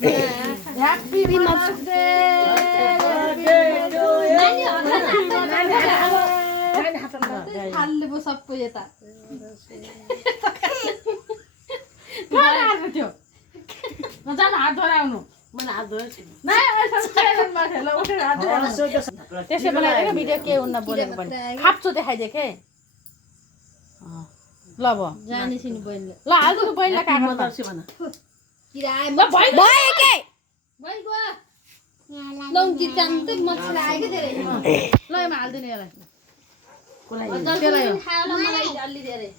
Happy Mother's Day. खाल्ले बो सबको यता नजानु हात धराउनु मलाई हात धोएछ त्यसै बनाएर भिडियो के हुन्न बोलेको पनि खाप्चो देखाइदिए के ल अब जाने छिन् बहिनीले ल हाल्दो त बहिनीलाई कागज मदर्सी भन किरा आए ल भयो भयो के बहिनीको लौ किटान त मछला आयो के धेरै ल एमा हाल्दिनु यसलाई त्यसलाई खायो ल मलाई अलि धेरै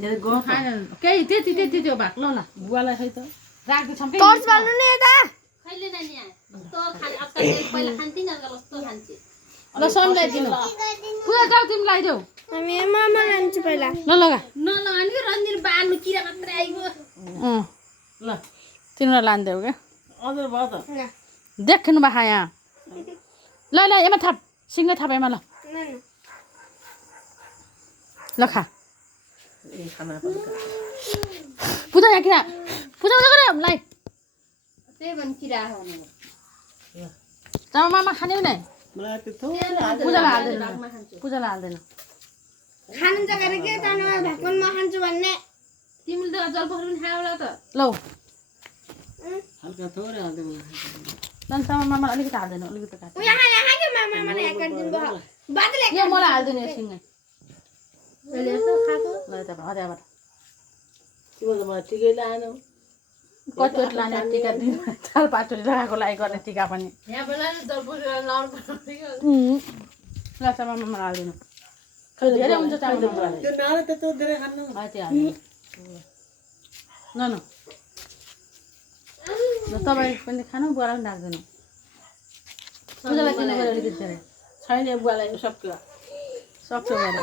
धेरै गफ खाएन केही त्यति त्यति त्यो भाग ल न बुवालाई खै त राख्दैछौँ के टर्च बाल्नु नि यता खैले नानी तो खाने आजकल पहिला खान्थिन आजकल कस्तो खान्छे ल सम्झाइदिनु पूजा जाऊ तिमी लगाइदेऊ हामी मामा लान्छु पहिला ल लगा नलगानी के रन्दिर बाल्नु किरा मात्रै आइगयो ल तिमीलाई लान्देऊ क्या हजुर भयो त देख्नु भा यहाँ ल ल एमा थाप सिङ्गै थाप एमा ल ल खा ए खाना पनि पूजा यहाँ किन पूजा गर लाई त्यही भन् किरा हो चामा मामा खाने नै मलाई त्यो थोरै पूजालाई हाल्दैन पूजालाई हाल्दैन खानु जग्गा के तानो भाकनमा खान्छु भन्ने तिमीले त जलपखरी पनि खायो होला त लौ हल्का थोरै हाल्दै मलाई ल चामा मामा अलिकति हाल्दैन अलिकति काट उ यहाँ के मामा मलाई एक दिन भयो बादले यो मलाई हाल्दैन यो सिङ्गै अहिले यस्तो खाएको ल त हजारबाट तिम्रो त मलाई ठिकै लाएन कतिवटा लाने टिका दिन 4-5 चोटि लगाएको लागि गर्ने टिका पनि यहाँ बेला जलपखरी लाउनु पर्छ ल चामा मामा हाल्दिनु धेरै हुन्छ चामा मामा त्यो नाले त्यत्रो धेरै खानु त्यो हाल्नु न न ल तपाईँ पनि खानु बुवालाई पनि राख्दिनु पूजालाई दिनु पऱ्यो अलिकति धेरै छैन बुवालाई सक्यो सक्छ गरेर